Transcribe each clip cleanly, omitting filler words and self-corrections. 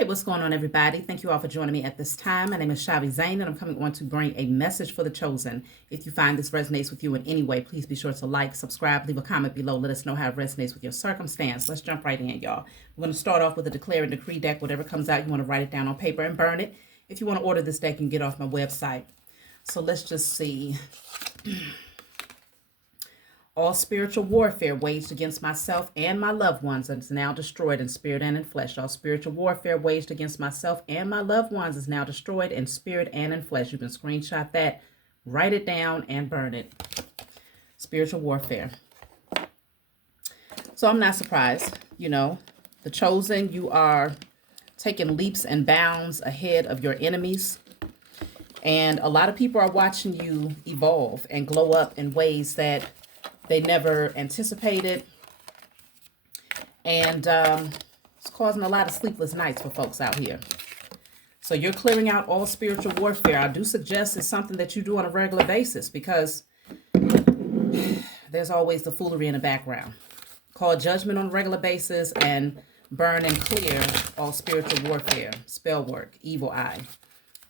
Hey, what's going on, everybody? Thank you all for joining me at this time. My name is Shavi Zane, and I'm coming on to bring a message for the chosen. If you find this resonates with you in any way, please be sure to like, subscribe, leave a comment below. Let us know how it resonates with your circumstance. Let's jump right in, y'all. We're going to start off with a declare and decree deck. Whatever comes out, you want to write it down on paper and burn it. If you want to order this deck, you can get off my website. So let's just see. All spiritual warfare waged against myself and my loved ones is now destroyed in spirit and in flesh. All spiritual warfare waged against myself and my loved ones is now destroyed in spirit and in flesh. You can screenshot that, write it down, and burn it. Spiritual warfare. So I'm not surprised. The chosen, you are taking leaps and bounds ahead of your enemies. And a lot of people are watching you evolve and glow up in ways that they never anticipated. And it's causing a lot of sleepless nights for folks out here. So you're clearing out all spiritual warfare. I do suggest it's something that you do on a regular basis because there's always the foolery in the background. Call judgment on a regular basis and burn and clear all spiritual warfare, spell work, evil eye.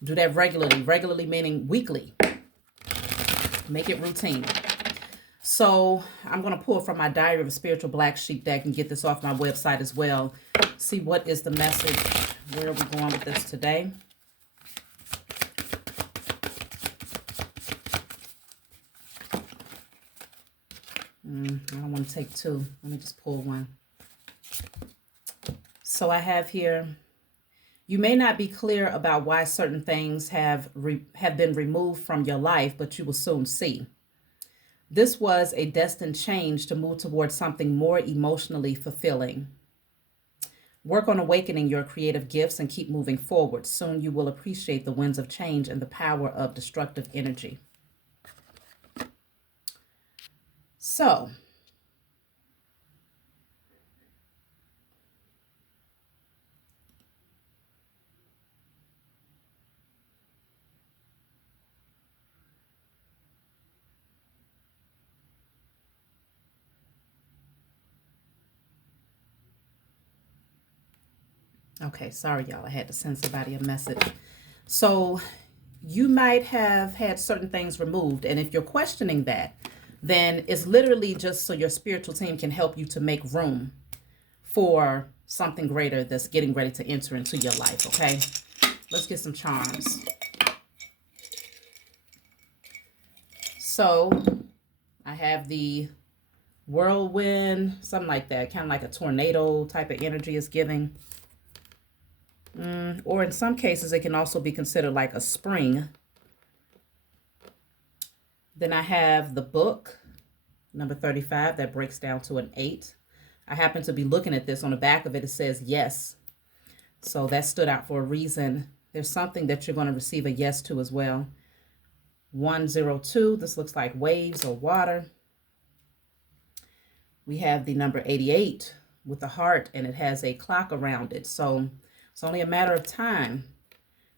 Do that regularly. Regularly meaning weekly. Make it routine. So I'm going to pull from my Diary of a Spiritual Black Sheep deck and get this off my website as well. See what is the message. Where are we going with this today? I don't want to take two. Let me just pull one. So I have here, you may not be clear about why certain things have been removed from your life, but you will soon see. This was a destined change to move towards something more emotionally fulfilling. Work on awakening your creative gifts and keep moving forward. Soon you will appreciate the winds of change and the power of destructive energy. So, okay, sorry, y'all. I had to send somebody a message. So you might have had certain things removed. And if you're questioning that, then it's literally just so your spiritual team can help you to make room for something greater that's getting ready to enter into your life, okay? Let's get some charms. So I have the whirlwind, something like that, kind of like a tornado type of energy is giving. Or in some cases, it can also be considered like a spring. Then I have the book, number 35, that breaks down to an 8. I happen to be looking at this. On the back of it, it says yes. So that stood out for a reason. There's something that you're going to receive a yes to as well. 102, this looks like waves or water. We have the number 88 with the heart, and it has a clock around it. So it's only a matter of time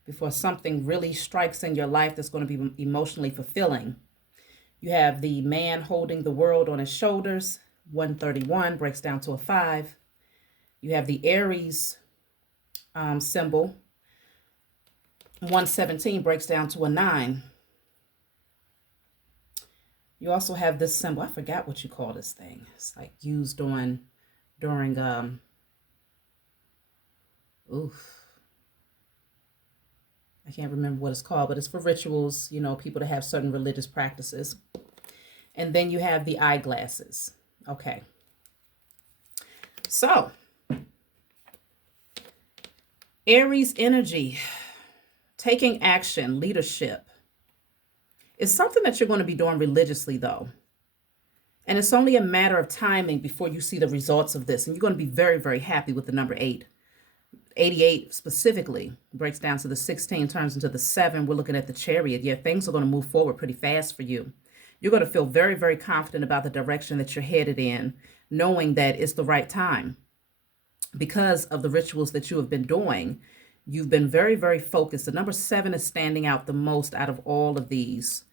before something really strikes in your life that's going to be emotionally fulfilling. You have the man holding the world on his shoulders. 131 breaks down to a 5. You have the Aries symbol. 117 breaks down to a 9. You also have this symbol. I forgot what you call this thing. It's like used during I can't remember what it's called, but it's for rituals, people to have certain religious practices. And then you have the eyeglasses. Okay. So, Aries energy, taking action, leadership. It's something that you're going to be doing religiously, though. And it's only a matter of timing before you see the results of this. And you're going to be very, very happy with the number 8. 88 specifically breaks down to the 16, turns into the 7. We're looking at the Chariot. Yeah, things are going to move forward pretty fast for you. You're going to feel very, very confident about the direction that you're headed in, knowing that it's the right time. Because of the rituals that you have been doing, you've been very, very focused. The number 7 is standing out the most out of all of these.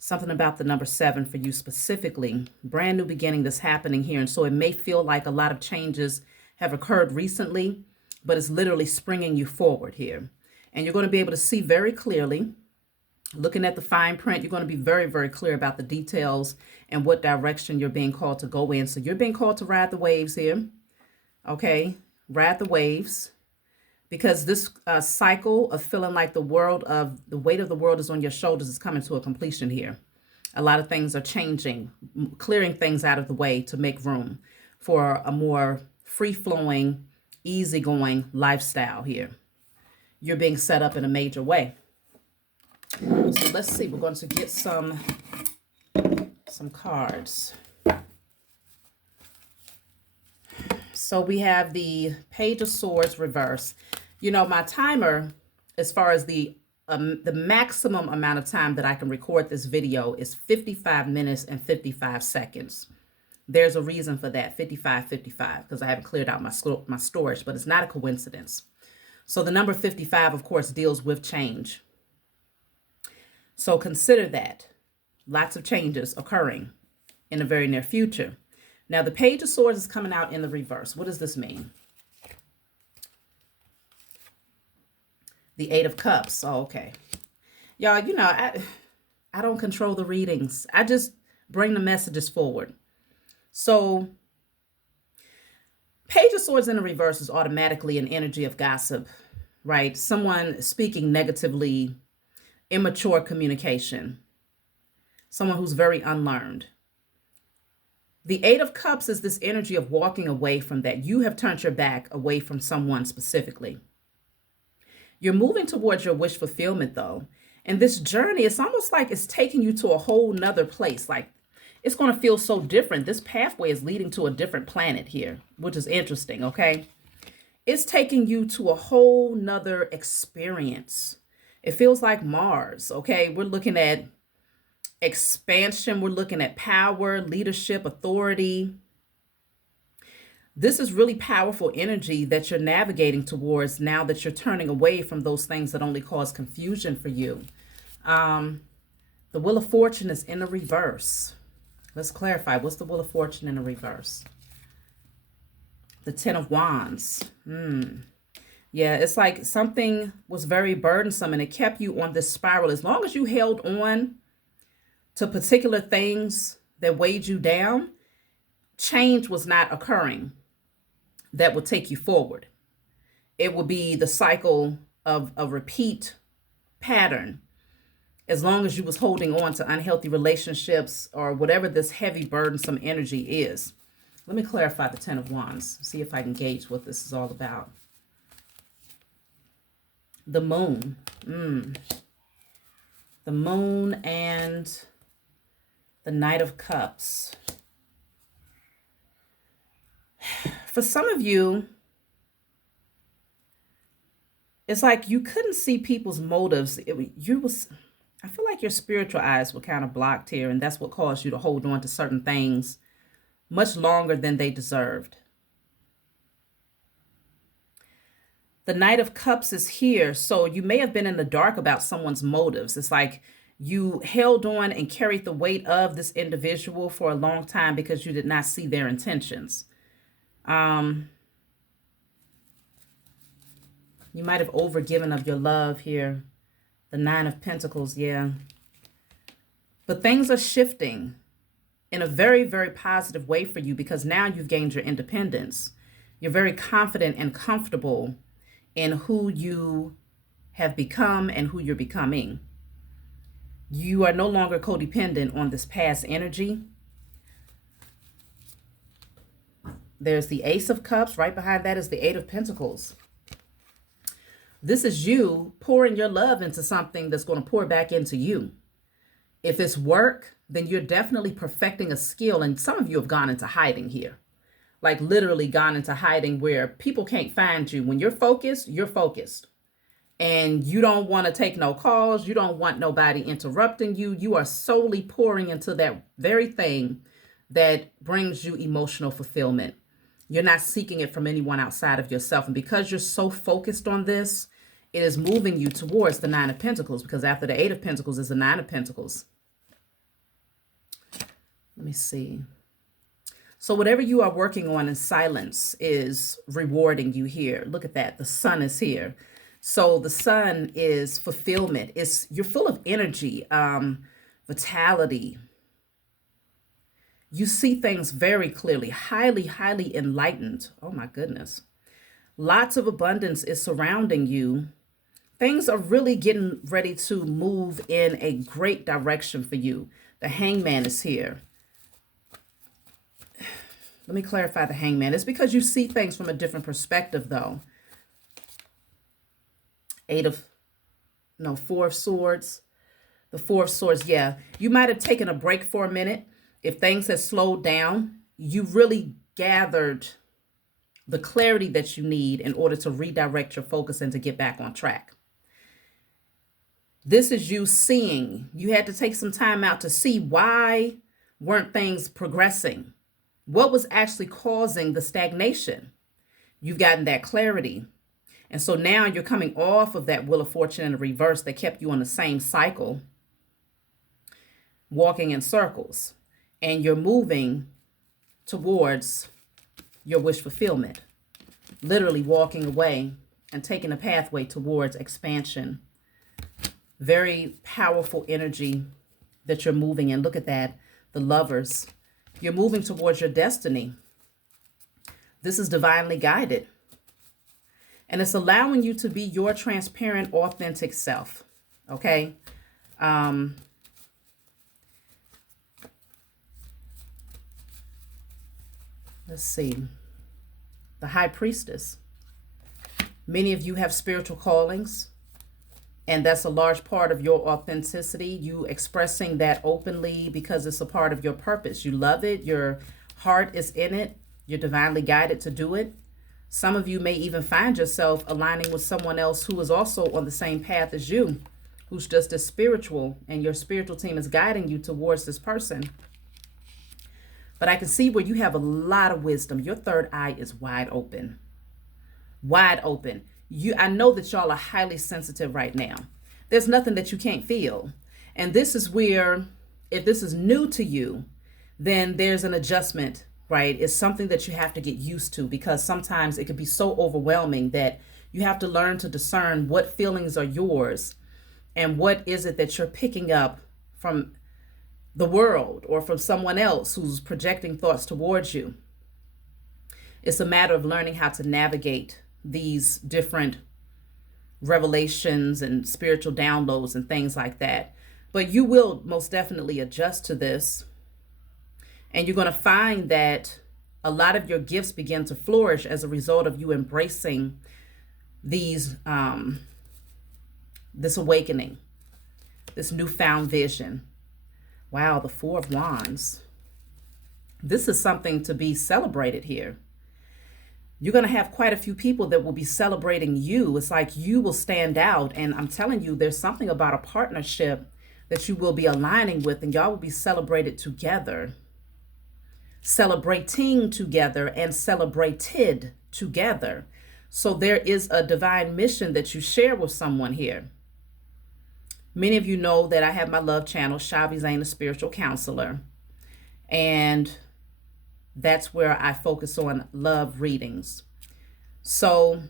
Something about the number 7 for you specifically. Brand new beginning that's happening here. And so it may feel like a lot of changes have occurred recently, but it's literally springing you forward here. And you're going to be able to see very clearly, looking at the fine print, you're going to be very, very clear about the details and what direction you're being called to go in. So you're being called to ride the waves here. Okay, ride the waves. Because this cycle of feeling like the weight of the world is on your shoulders is coming to a completion here. A lot of things are changing, clearing things out of the way to make room for a more free-flowing, easygoing lifestyle here. You're being set up in a major way. So let's see, we're going to get some cards. So we have the Page of Swords reverse. You know, my timer, as far as the maximum amount of time that I can record this video is 55 minutes and 55 seconds. There's a reason for that, 55, because I haven't cleared out my storage, but it's not a coincidence. So the number 55, of course, deals with change. So consider that. Lots of changes occurring in the very near future. Now, the Page of Swords is coming out in the reverse. What does this mean? The Eight of Cups. Oh, okay. Y'all, you know, I don't control the readings. I just bring the messages forward. So, Page of Swords in the reverse is automatically an energy of gossip, right? Someone speaking negatively, immature communication. Someone who's very unlearned. The Eight of Cups is this energy of walking away from that. You have turned your back away from someone specifically. You're moving towards your wish fulfillment, though. And this journey, it's almost like it's taking you to a whole nother place. Like, it's going to feel so different. This pathway is leading to a different planet here, which is interesting, okay? It's taking you to a whole nother experience. It feels like Mars, okay? We're looking at expansion. We're looking at power, leadership, authority. This is really powerful energy that you're navigating towards now that you're turning away from those things that only cause confusion for you. The Wheel of Fortune is in the reverse. Let's clarify. What's the Wheel of Fortune in the reverse? The Ten of Wands. Yeah, it's like something was very burdensome and it kept you on this spiral. As long as you held on to particular things that weighed you down, change was not occurring that would take you forward. It would be the cycle of a repeat pattern. As long as you was holding on to unhealthy relationships or whatever this heavy, burdensome energy is. Let me clarify the Ten of Wands, see if I can gauge what this is all about. The Moon. The Moon and the Knight of Cups. For some of you, it's like you couldn't see people's motives. I feel like your spiritual eyes were kind of blocked here, and that's what caused you to hold on to certain things much longer than they deserved. The Knight of Cups is here, so you may have been in the dark about someone's motives. It's like you held on and carried the weight of this individual for a long time because you did not see their intentions. You might have overgiven of your love here. The Nine of Pentacles, yeah. But things are shifting in a very, very positive way for you because now you've gained your independence. You're very confident and comfortable in who you have become and who you're becoming. You are no longer codependent on this past energy. There's the Ace of Cups. Right behind that is the Eight of Pentacles. This is you pouring your love into something that's going to pour back into you. If it's work, then you're definitely perfecting a skill. And some of you have gone into hiding here. Like literally gone into hiding where people can't find you. When you're focused, you're focused. And you don't want to take no calls. You don't want nobody interrupting you. You are solely pouring into that very thing that brings you emotional fulfillment. You're not seeking it from anyone outside of yourself. And because you're so focused on this, it is moving you towards the Nine of Pentacles, because after the Eight of Pentacles is the Nine of Pentacles. Let me see. So whatever you are working on in silence is rewarding you here. Look at that. The sun is here. So the sun is fulfillment. You're full of energy, vitality. You see things very clearly, highly, highly enlightened. Oh my goodness. Lots of abundance is surrounding you. Things are really getting ready to move in a great direction for you. The Hangman is here. Let me clarify the Hangman. It's because you see things from a different perspective, though. Four of Swords. The Four of Swords, yeah. You might have taken a break for a minute. If things have slowed down, you really gathered the clarity that you need in order to redirect your focus and to get back on track. This is you seeing. You had to take some time out to see why weren't things progressing. What was actually causing the stagnation? You've gotten that clarity. And so now you're coming off of that Wheel of Fortune in the reverse that kept you on the same cycle, walking in circles. And you're moving towards your wish fulfillment, literally walking away and taking a pathway towards expansion. Very powerful energy that you're moving in. Look at that. The Lovers. You're moving towards your destiny. This is divinely guided. And it's allowing you to be your transparent, authentic self. Okay? Let's see. The High Priestess. Many of you have spiritual callings. And that's a large part of your authenticity. You expressing that openly because it's a part of your purpose. You love it. Your heart is in it. You're divinely guided to do it. Some of you may even find yourself aligning with someone else who is also on the same path as you, who's just as spiritual, and your spiritual team is guiding you towards this person. But I can see where you have a lot of wisdom. Your third eye is wide open. Wide open. I know that y'all are highly sensitive right now. There's nothing that you can't feel. And this is where, if this is new to you, then there's an adjustment, right? It's something that you have to get used to, because sometimes it can be so overwhelming that you have to learn to discern what feelings are yours and what is it that you're picking up from the world or from someone else who's projecting thoughts towards you. It's a matter of learning how to navigate these different revelations and spiritual downloads and things like that. But you will most definitely adjust to this. And you're going to find that a lot of your gifts begin to flourish as a result of you embracing these, this awakening, this newfound vision. Wow, the Four of Wands. This is something to be celebrated here. You're going to have quite a few people that will be celebrating you. It's like you will stand out. And I'm telling you, there's something about a partnership that you will be aligning with, and y'all will be celebrated together, celebrating together, and celebrated together. So there is a divine mission that you share with someone here. Many of you know that I have my love channel, Shavi Zane, the Spiritual Counselor. And that's where I focus on love readings. So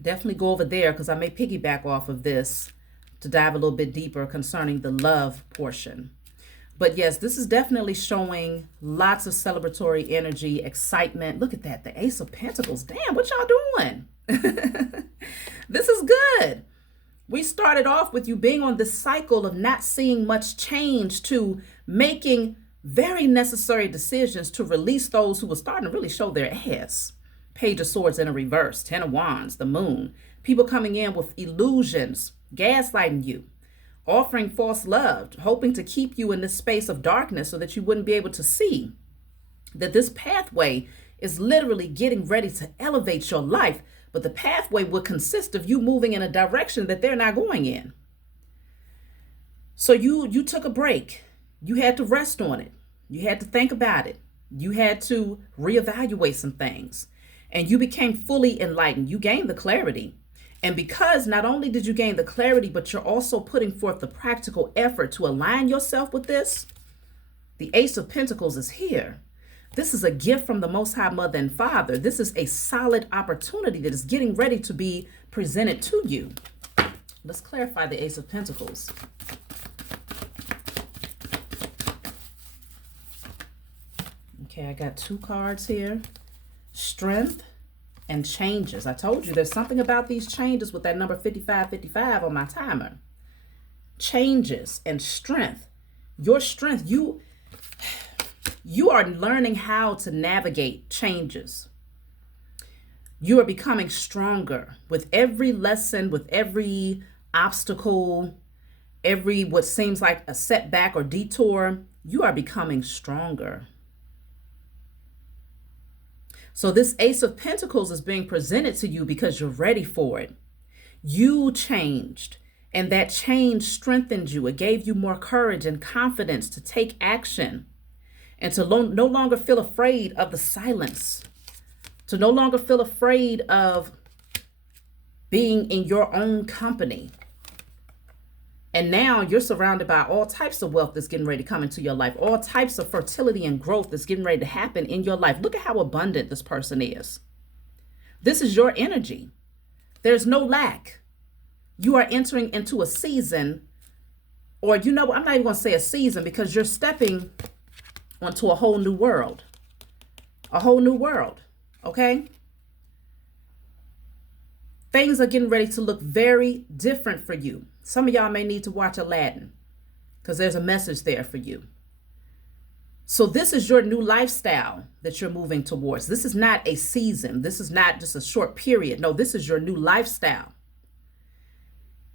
definitely go over there, because I may piggyback off of this to dive a little bit deeper concerning the love portion. But yes, this is definitely showing lots of celebratory energy, excitement. Look at that, the Ace of Pentacles. Damn, what y'all doing? This is good. We started off with you being on this cycle of not seeing much change to making very necessary decisions to release those who were starting to really show their ass. Page of Swords in a reverse, Ten of Wands, the Moon. People coming in with illusions, gaslighting you, offering false love, hoping to keep you in this space of darkness so that you wouldn't be able to see that this pathway is literally getting ready to elevate your life. But the pathway would consist of you moving in a direction that they're not going in. So you took a break. You had to rest on it. You had to think about it. You had to reevaluate some things. And you became fully enlightened. You gained the clarity. And because not only did you gain the clarity, but you're also putting forth the practical effort to align yourself with this, the Ace of Pentacles is here. This is a gift from the Most High Mother and Father. This is a solid opportunity that is getting ready to be presented to you. Let's clarify the Ace of Pentacles. Okay, I got 2 cards here. Strength and changes. I told you there's something about these changes with that number 5555 on my timer. Changes and strength. Your strength, you are learning how to navigate changes. You are becoming stronger with every lesson, with every obstacle, every what seems like a setback or detour. You are becoming stronger. So this Ace of Pentacles is being presented to you because you're ready for it. You changed, and that change strengthened you. It gave you more courage and confidence to take action and to no longer feel afraid of the silence, to no longer feel afraid of being in your own company. And now you're surrounded by all types of wealth that's getting ready to come into your life. All types of fertility and growth that's getting ready to happen in your life. Look at how abundant this person is. This is your energy. There's no lack. You are entering into a season, or I'm not even going to say a season, because you're stepping onto a whole new world. A whole new world, okay? Things are getting ready to look very different for you. Some of y'all may need to watch Aladdin because there's a message there for you. So this is your new lifestyle that you're moving towards. This is not a season. This is not just a short period. No, this is your new lifestyle.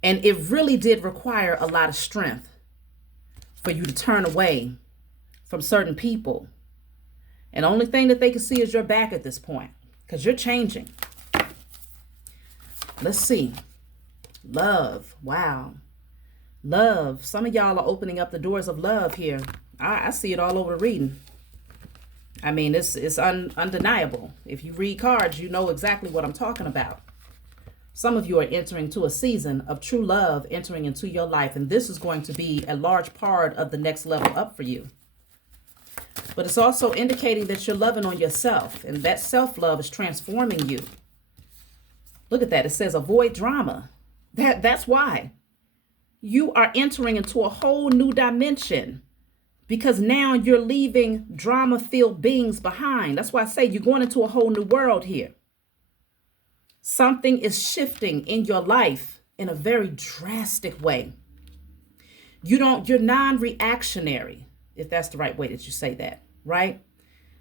And it really did require a lot of strength for you to turn away from certain people. And the only thing that they can see is your back at this point because you're changing. Let's see. Love. Wow. Love. Some of y'all are opening up the doors of love here. I see it all over the reading. I mean, it's undeniable. If you read cards, you know exactly what I'm talking about. Some of you are entering to a season of true love entering into your life, and this is going to be a large part of the next level up for you. But it's also indicating that you're loving on yourself, and that self-love is transforming you. Look at that. It says avoid drama. That's why. You are entering into a whole new dimension because now you're leaving drama-filled beings behind. That's why I say you're going into a whole new world here. Something is shifting in your life in a very drastic way. You're non-reactionary, if that's the right way that you say that, right?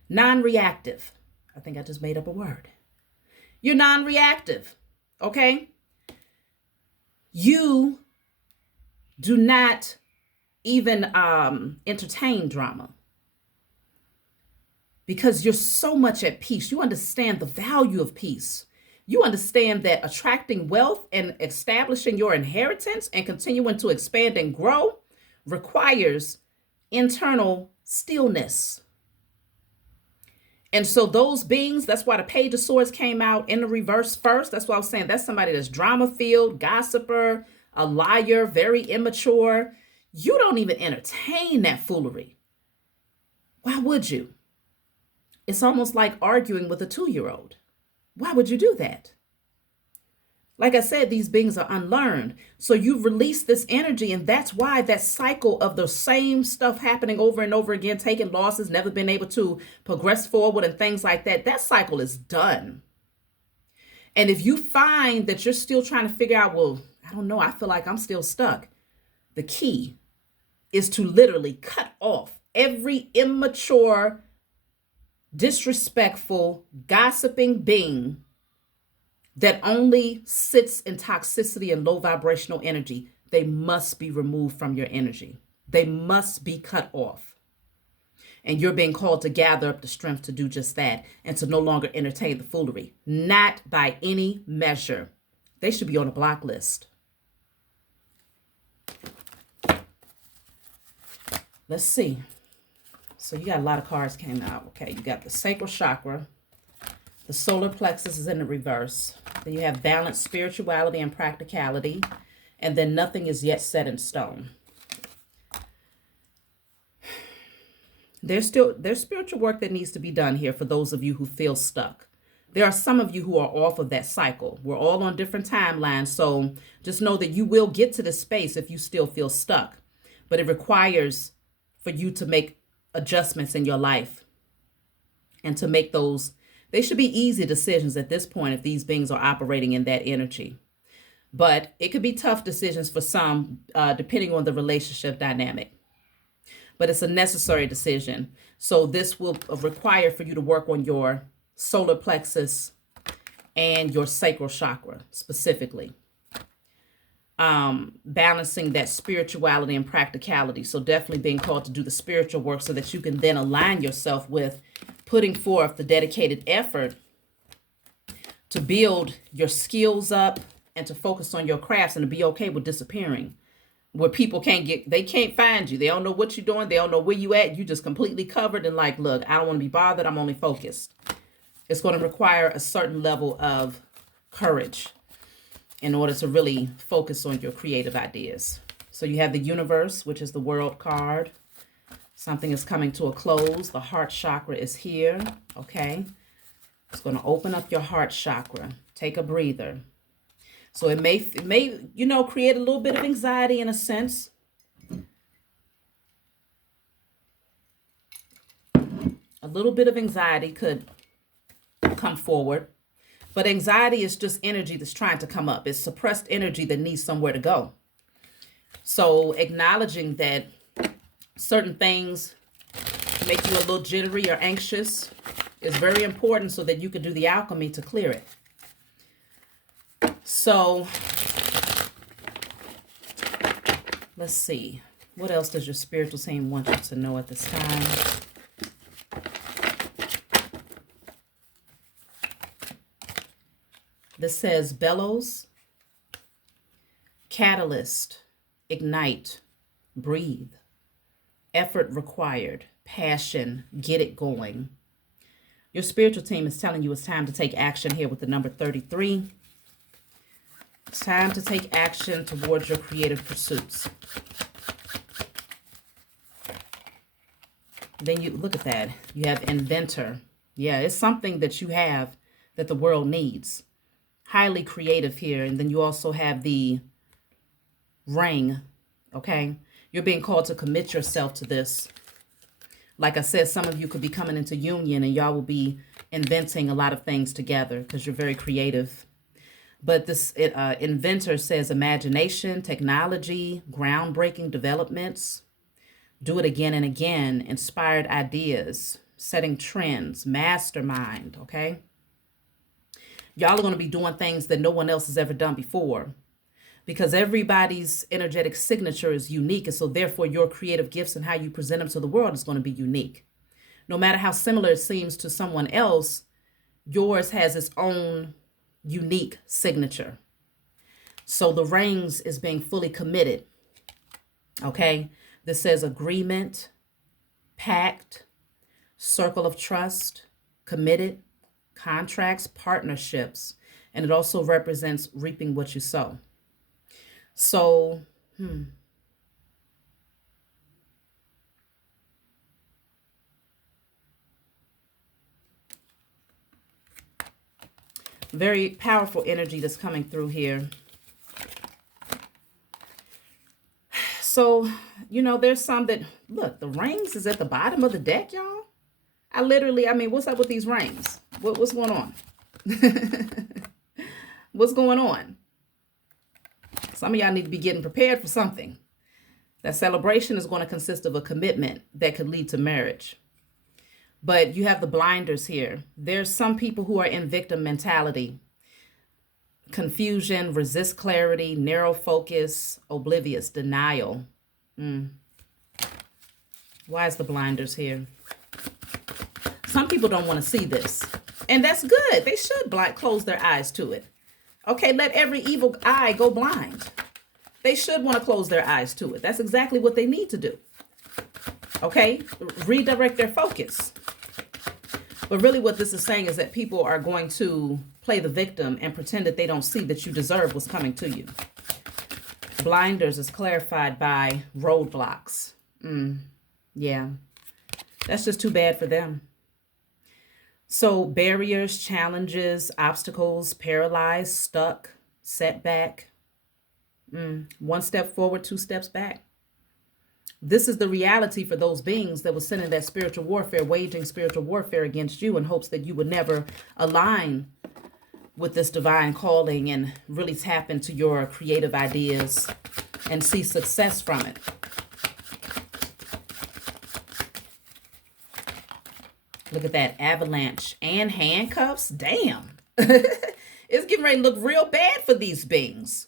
Non-reactive. I think I just made up a word. You're non-reactive, okay? You do not even entertain drama because you're so much at peace. You understand the value of peace. You understand that attracting wealth and establishing your inheritance and continuing to expand and grow requires internal stillness. And so those beings, that's why the Page of Swords came out in the reverse first. That's why I was saying that's somebody that's drama-filled, gossiper, a liar, very immature. You don't even entertain that foolery. Why would you? It's almost like arguing with a 2-year-old. Why would you do that? Like I said, these beings are unlearned. So you've released this energy, and that's why that cycle of the same stuff happening over and over again, taking losses, never been able to progress forward and things like that, that cycle is done. And if you find that you're still trying to figure out, well, I don't know, I feel like I'm still stuck. The key is to literally cut off every immature, disrespectful, gossiping being that only sits in toxicity and low vibrational energy. They must be removed from your energy. They must be cut off. And you're being called to gather up the strength to do just that and to no longer entertain the foolery. Not by any measure. They should be on a block list. Let's see. So you got a lot of cards came out. Okay, you got the sacral chakra. The solar plexus is in the reverse. Then you have balanced spirituality and practicality. And then nothing is yet set in stone. There's spiritual work that needs to be done here for those of you who feel stuck. There are some of you who are off of that cycle. We're all on different timelines, so just know that you will get to this space if you still feel stuck. But it requires for you to make adjustments in your life and to make those. They should be easy decisions at this point if these beings are operating in that energy. But it could be tough decisions for some, depending on the relationship dynamic. But it's a necessary decision. So this will require for you to work on your solar plexus and your sacral chakra specifically. Balancing that spirituality and practicality. So definitely being called to do the spiritual work so that you can then align yourself with putting forth the dedicated effort to build your skills up and to focus on your crafts and to be okay with disappearing. Where people they can't find you. They don't know what you're doing. They don't know where you at. You just completely covered and like, look, I don't want to be bothered. I'm only focused. It's going to require a certain level of courage in order to really focus on your creative ideas. So you have the universe, which is the world card. Something is coming to a close. The heart chakra is here. Okay. It's going to open up your heart chakra. Take a breather. So it may, create a little bit of anxiety in a sense. A little bit of anxiety could come forward. But anxiety is just energy that's trying to come up. It's suppressed energy that needs somewhere to go. So acknowledging that certain things make you a little jittery or anxious is very important so that you can do the alchemy to clear it. So let's see. What else does your spiritual team want you to know at this time? This says bellows, catalyst, ignite, breathe, effort required, passion, get it going. Your spiritual team is telling you it's time to take action here with the number 33. It's time to take action towards your creative pursuits. Then you look at that. You have inventor. Yeah, it's something that you have that the world needs. Highly creative here. And then you also have the ring. Okay. You're being called to commit yourself to this. Like I said, some of you could be coming into union and y'all will be inventing a lot of things together because you're very creative. But this inventor says imagination, technology, groundbreaking developments, do it again and again, inspired ideas, setting trends, mastermind, okay? Y'all are going to be doing things that no one else has ever done before because everybody's energetic signature is unique. And so therefore your creative gifts and how you present them to the world is going to be unique. No matter how similar it seems to someone else, yours has its own unique signature. So the rings is being fully committed. Okay. This says agreement, pact, circle of trust, committed, contracts, partnerships, and it also represents reaping what you sow. So, very powerful energy that's coming through here. So, there's some that, look, the rings is at the bottom of the deck, y'all. What's up with these rings? What's going on? What's going on? Some of y'all need to be getting prepared for something. That celebration is going to consist of a commitment that could lead to marriage. But you have the blinders here. There's some people who are in victim mentality. Confusion, resist clarity, narrow focus, oblivious, denial. Why is the blinders here? Some people don't want to see this. And that's good. They should close their eyes to it. Okay, let every evil eye go blind. They should want to close their eyes to it. That's exactly what they need to do. Okay, redirect their focus. But really what this is saying is that people are going to play the victim and pretend that they don't see that you deserve what's coming to you. Blinders is clarified by roadblocks. Yeah. That's just too bad for them. So barriers, challenges, obstacles, paralyzed, stuck, setback. One step forward, two steps back. This is the reality for those beings that were sent in that spiritual warfare, waging spiritual warfare against you in hopes that you would never align with this divine calling and really tap into your creative ideas and see success from it. Look at that, avalanche and handcuffs. Damn. It's getting ready to look real bad for these beings.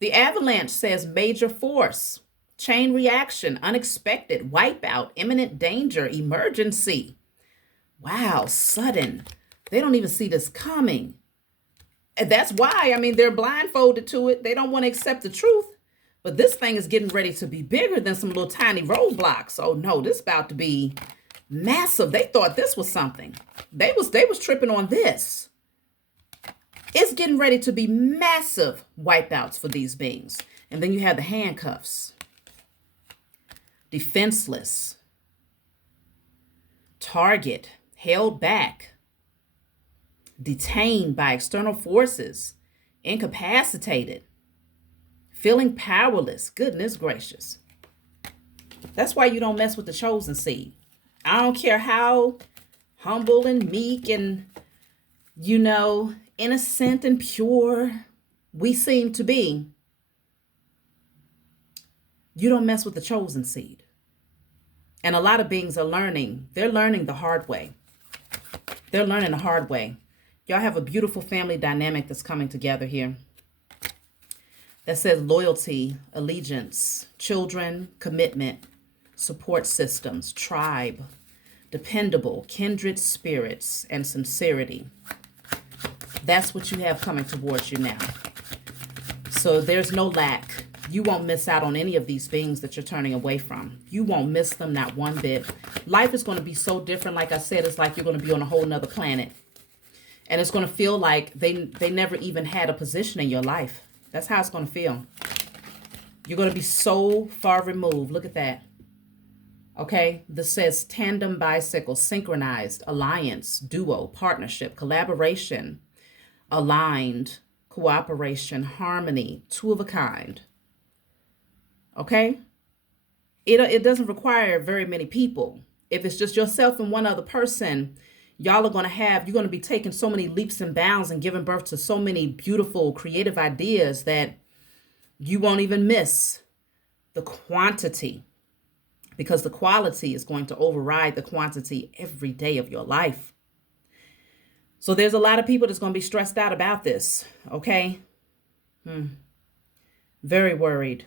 The avalanche says major force, chain reaction, unexpected, wipeout, imminent danger, emergency. Wow, sudden. They don't even see this coming. And that's why, I mean, they're blindfolded to it. They don't want to accept the truth. But this thing is getting ready to be bigger than some little tiny roadblocks. Oh no, this is about to be massive. They thought this was something. They was tripping on this. It's getting ready to be massive wipeouts for these beings. And then you have the handcuffs. Defenseless. Target. Held back. Detained by external forces. Incapacitated. Feeling powerless. Goodness gracious. That's why you don't mess with the chosen seed. I don't care how humble and meek and, innocent and pure we seem to be. You don't mess with the chosen seed. And a lot of beings are learning. They're learning the hard way. They're learning the hard way. Y'all have a beautiful family dynamic that's coming together here. That says loyalty, allegiance, children, commitment, support systems, tribe, dependable, kindred spirits, and sincerity. That's what you have coming towards you now. So there's no lack. You won't miss out on any of these beings that you're turning away from. You won't miss them, not one bit. Life is going to be so different. Like I said, it's like you're going to be on a whole nother planet. And it's going to feel like they never even had a position in your life. That's how it's going to feel. You're going to be so far removed. Look at that. Okay, this says tandem, bicycle, synchronized, alliance, duo, partnership, collaboration, aligned, cooperation, harmony, two of a kind. Okay, it doesn't require very many people. If it's just yourself and one other person, y'all are you're going to be taking so many leaps and bounds and giving birth to so many beautiful creative ideas that you won't even miss the quantity. Because the quality is going to override the quantity every day of your life. So there's a lot of people that's going to be stressed out about this, okay? Very worried.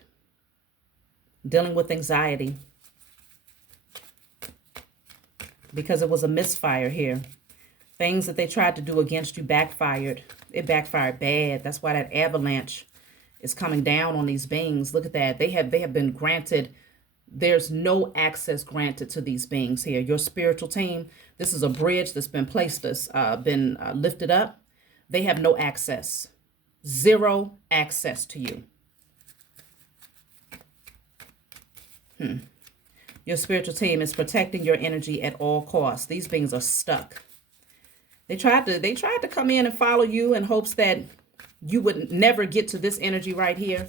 Dealing with anxiety. Because it was a misfire here. Things that they tried to do against you backfired. It backfired bad. That's why that avalanche is coming down on these beings. Look at that. They have been granted. There's no access granted to these beings here. Your spiritual team, this is a bridge that's been placed, been lifted up. They have no access. Zero access to you. Your spiritual team is protecting your energy at all costs. These beings are stuck. They tried to come in and follow you in hopes that you would never get to this energy right here.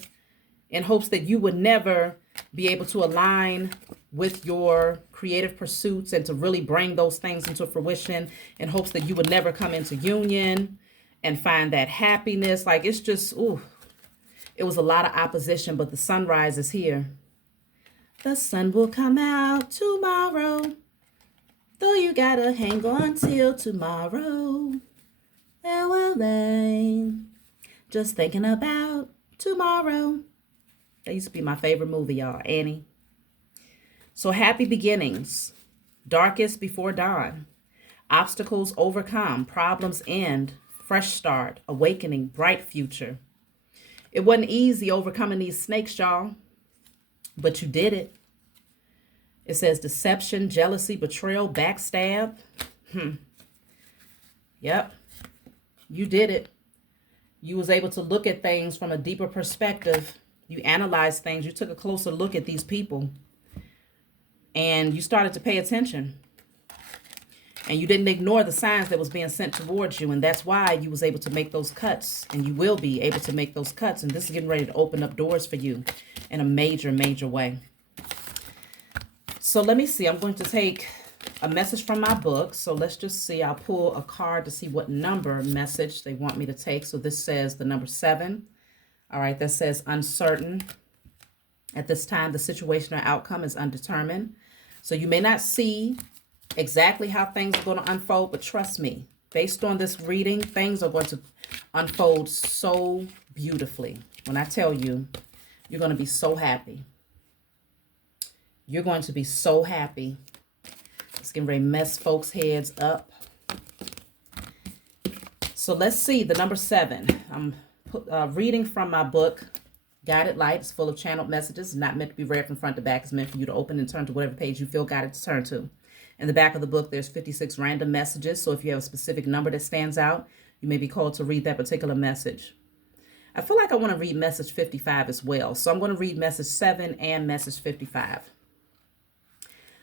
In hopes that you would never be able to align with your creative pursuits and to really bring those things into fruition, in hopes that you would never come into union and find that happiness. Like, it's just, it was a lot of opposition, but the sunrise is here. The sun will come out tomorrow, though you gotta hang on till tomorrow. There will rain, just thinking about tomorrow. That used to be my favorite movie, y'all, Annie. So happy beginnings, darkest before dawn, obstacles overcome, problems end, fresh start, awakening, bright future. It wasn't easy overcoming these snakes, y'all, but you did it. It says deception, jealousy, betrayal, backstab. Yep, you did it. You was able to look at things from a deeper perspective. You analyzed things. You took a closer look at these people. And you started to pay attention. And you didn't ignore the signs that was being sent towards you. And that's why you was able to make those cuts. And you will be able to make those cuts. And this is getting ready to open up doors for you in a major, major way. So let me see. I'm going to take a message from my book. So let's just see. I'll pull a card to see what number message they want me to take. So this says the number 7. All right. That says uncertain. At this time, the situation or outcome is undetermined. So you may not see exactly how things are going to unfold, but trust me, based on this reading, things are going to unfold so beautifully. When I tell you, you're going to be so happy. You're going to be so happy. It's getting ready to mess folks' heads up. So let's see the number 7. I'm reading from my book, Guided Light. It's full of channeled messages. It's not meant to be read from front to back. It's meant for you to open and turn to whatever page you feel guided to turn to. In the back of the book, there's 56 random messages. So if you have a specific number that stands out, you may be called to read that particular message. I feel like I want to read message 55 as well. So I'm going to read message 7 and message 55.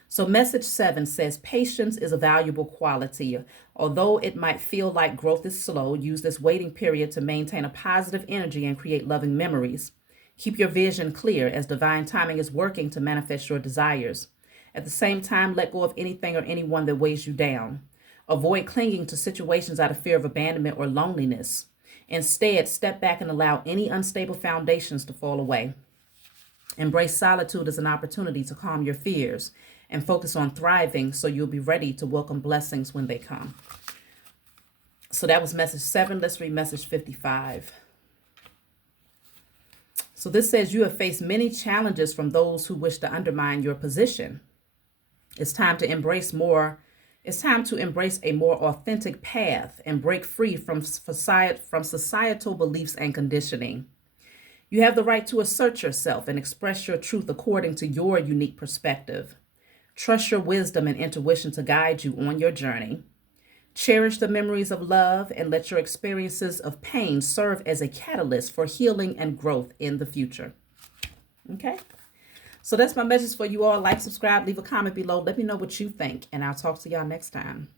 So message 7 says, patience is a valuable quality. Although it might feel like growth is slow, use this waiting period to maintain a positive energy and create loving memories. Keep your vision clear as divine timing is working to manifest your desires. At the same time, let go of anything or anyone that weighs you down. Avoid clinging to situations out of fear of abandonment or loneliness. Instead, step back and allow any unstable foundations to fall away. Embrace solitude as an opportunity to calm your fears and focus on thriving so you'll be ready to welcome blessings when they come. So that was message 7. Let's read message 55. So this says you have faced many challenges from those who wish to undermine your position. It's time to embrace a more authentic path and break free from societal beliefs and conditioning. You have the right to assert yourself and express your truth according to your unique perspective. Trust your wisdom and intuition to guide you on your journey. Cherish the memories of love and let your experiences of pain serve as a catalyst for healing and growth in the future. Okay? So that's my message for you all. Like, subscribe, leave a comment below. Let me know what you think, and I'll talk to y'all next time.